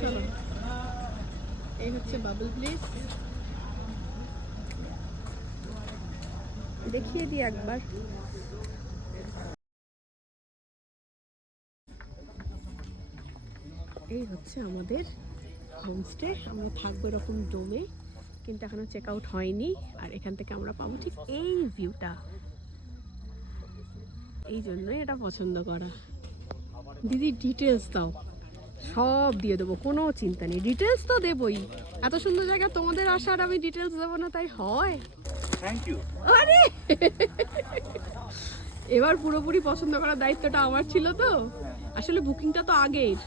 চলো এই হচ্ছে বাবল প্লেস দেখিয়ে দিই একবার। এই হচ্ছে আমাদের হোমস্টে আমরা থাকব এরকম ডোমে কিন্তু এখনও চেক আউট হয়নি। আর এখান থেকে আমরা পাবো ঠিক এই ভিউটা এই জন্যই এটা পছন্দ করা। দিদি ডিটেলস দাও। সব দিয়ে দেবো কোনো চিন্তা নেই। ডিটেলস তো দেবই। এত সুন্দর জায়গা তোমাদের আসার আমি ডিটেলস দেবো না তাই হয়। থ্যাংক ইউ আরে! এবার পুরোপুরি পছন্দ করার দায়িত্বটা আমার ছিল তো। আসলে বুকিংটা তো আগের।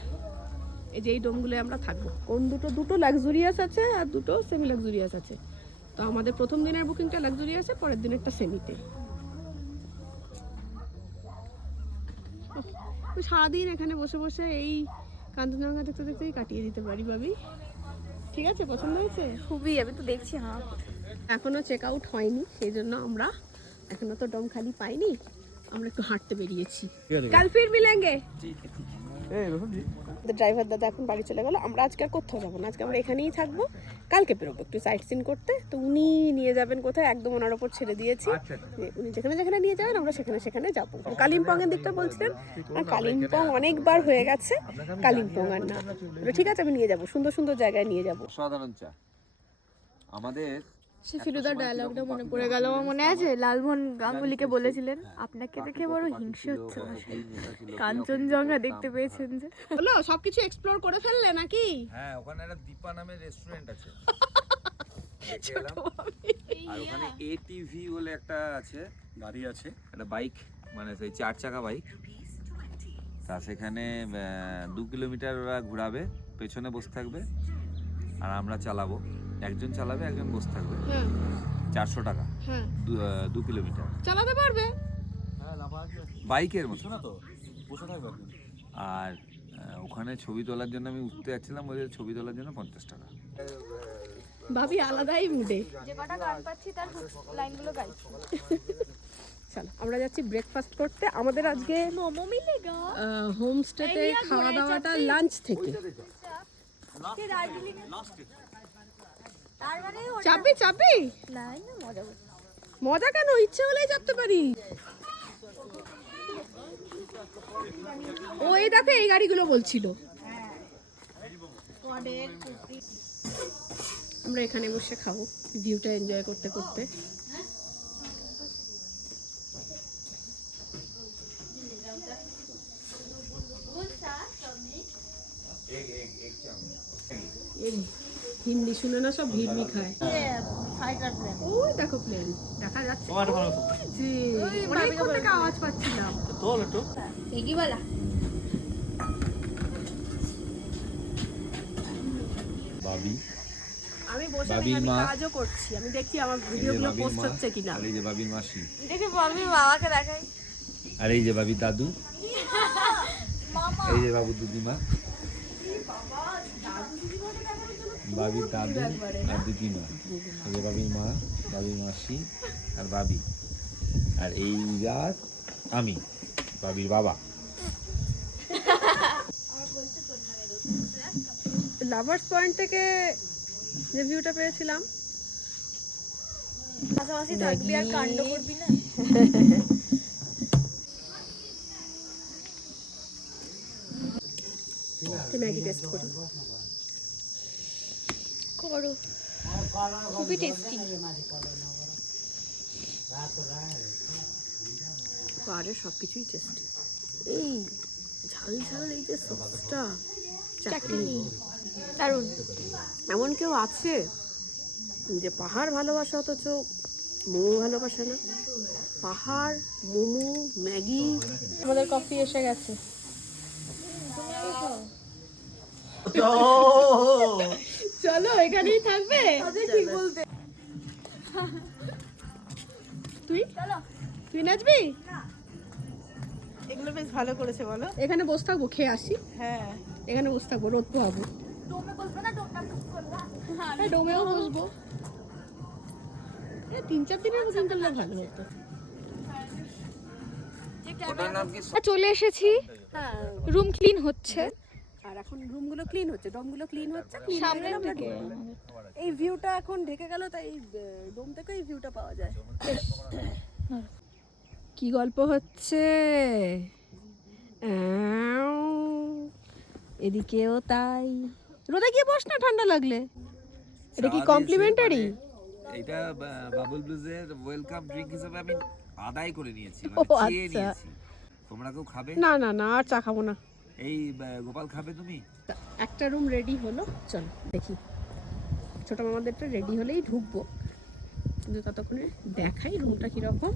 এই যে এই ডোমগুলো আমরা থাকব। কোন দুটো দুটো লাক্সুরিয়াস আছে আর দুটো সেমি লাক্সুরিয়াস আছে। তো আমাদের প্রথম দিনের বুকিংটা লাক্সুরিয়াসে পরের দিনেরটা সেমিতে সারাদিন এখানে বসে বসে এই কাঞ্চনজঙ্ঘা দেখতে দেখতেই কাটিয়ে দিতে পারি ভাবি। ঠিক আছে পছন্দ হয়েছে? খুবই আমি তো দেখছি হ্যাঁ। এখনও চেক আউট হয়নি সেই জন্য আমরা এখনও তো ডম খালি পাইনি আমরা একটু হাঁটতে বেরিয়েছি। কাল ফির মিলেঙ্গে ড্রাইভার দাদা এখন বাড়ি চলে গেল। আমরা আজকে আর কোথাও যাব না। আজকে আমরা এখানেই থাকব। কালকে বেরোবো একটু সাইট সিন করতে। তো উনি নিয়ে যাবেন কোথায়? একদম ওনার ওপর ছেড়ে দিয়েছি। উনি যেখানে যেখানে নিয়ে যাবেন আমরা সেখানে সেখানে যাব। কালিম্পং এর দিকটা বলছিলেন আর কালিম্পং অনেকবার হয়ে গেছে। কালিম্পং আর না। ঠিক আছে আমি নিয়ে যাব। সুন্দর সুন্দর জায়গায় নিয়ে যাব। অসাধারণ চা। আমাদের সে ফিরুদার ডায়লগটা মনে পড়ে গেল আমার মনে আছে লালমোহন গাঙ্গুলিকে বলেছিলেন আপনাকে দেখে বড় হিংসে হচ্ছে কাঞ্চনজঙ্ঘা দেখতে পেয়েছেন যে? হলো সবকিছু এক্সপ্লোর করে ফেললে নাকি? হ্যাঁ ওখানে একটা দীপা নামের রেস্টুরেন্ট আছে। আর ওখানে এটিভি বলে একটা আছে গাড়ি আছে একটা বাইক মানে সেই চার চাকা বাইক তা সেখানে দু কিলোমিটার ওরা ঘোরাবে পেছনে বসে থাকবে আর আমরা চালাবো। একজন চালাবে একজন বসে থাকবে। হ্যাঁ চারশো টাকা। হ্যাঁ দু- কিলোমিটার। চালাতে পারবে। বাইকের মতো। না তো। বসে থাকবে আর ওখানে ছবি তোলার জন্য আমি উঠতে যাচ্ছিলাম ওই ছবি তোলার জন্য পঞ্চাশ টাকা। ভাবি আলাদাই মুডে। যে কটা গান পাচ্ছি তার লাইনগুলো গাইছি চলো আমরা যাচ্ছি ব্রেকফাস্ট করতে। আমাদের আজকে মোমো মিলেগা হোমস্টেতে খাওয়া দাওয়াটা লাঞ্চ থেকে। তার মানে চাপি চাপি? না না মজা কেন? ইচ্ছে হলেই চাপতে পারি। ও এই দেখো এই গাড়িগুলো বলছিল। আমরা এখানে বসে খাব ভিউটা এনজয় করতে করতে। এই হিন্দি শুনে না সব ভিড়মি খায়। ওই দেখো প্লেন দেখা যাচ্ছে। ওই অনেকক্ষণ থেকে আওয়াজ পাচ্ছিলাম। এগি वाला বাবি। আমি বসে বাবির আমি কাজও করছি আমি দেখছি আমার ভিডিওগুলো বাবির পোস্ট হচ্ছে কিনা। আর এই যে বাবির মাসি। দেখে দেখাই। আর এই যে বাবির দাদু। এই যে বাবুর দিদিমা। বাবির দাদু আর দিদিমা। এই যে বাবির মা বাবির মাসি আর বাবি আর এই রাত আমি বাবির বাবা। লাভার্স পয়েন্ট থেকে যে ভিউটা পেয়েছিলাম। পাশাপাশি থাকবি আর কাণ্ড করবি না? ম্যাগি টেস্ট করি। করো। খুবই টেস্টি পাহাড়ের সব কিছুই টেস্টি এই ঝাল ঝাল এই যে সসটা চাটনি। দারুণ। এমন কেউ আছে যে পাহাড় ভালোবাসে অথচ মোমো ভালোবাসে না? পাহাড় মোমো ম্যাগি। আমাদের কফি এসে গেছে। চলো এখানেই থাকবে। ঠিক বলতে? তুই? তুই নাচবি? এগুলো বেশ ভালো করেছে বলো। এখানে বসে থাকব খেয়ে আসি। হ্যাঁ। এখানে বসে থাকব রোদ পোহাবো। হ্যাঁ ডোমেও বসবো। তিন চার দিনের মতন করলে ভালো হতো। কি? চলে এসেছি। রুম ক্লিন হচ্ছে। আর এখন রুমগুলো ক্লিন হচ্ছে ডোমগুলো ক্লিন হচ্ছে হয়ে আমরা দিকে এই ভিউটা এখন ঢেকে গেল তাই এই ডোম থেকে এই ভিউটা পাওয়া যায়। কি গল্প হচ্ছে? অ্যাও, এদিকেও তাই। রোদে গিয়ে বস না ঠান্ডা লাগলে। এটা কি কমপ্লিমেন্টারি মানে এটা বাবল ব্লুজের ওয়েলকাম ড্রিঙ্ক হিসেবে আমি আদায় করে নিয়েছি মানে চেয়ে আচ্ছা। নিয়েছি। তোমরা কেউ খাবে? না না না আর চা খাব না। এই গোপাল খাবে তুমি? একটা রুম রেডি হলো, চল দেখি। ছোট মামাদেরটা রেডি হলেই ঢুকবো। কিন্তু ততক্ষণে দেখাই রুমটা কীরকম।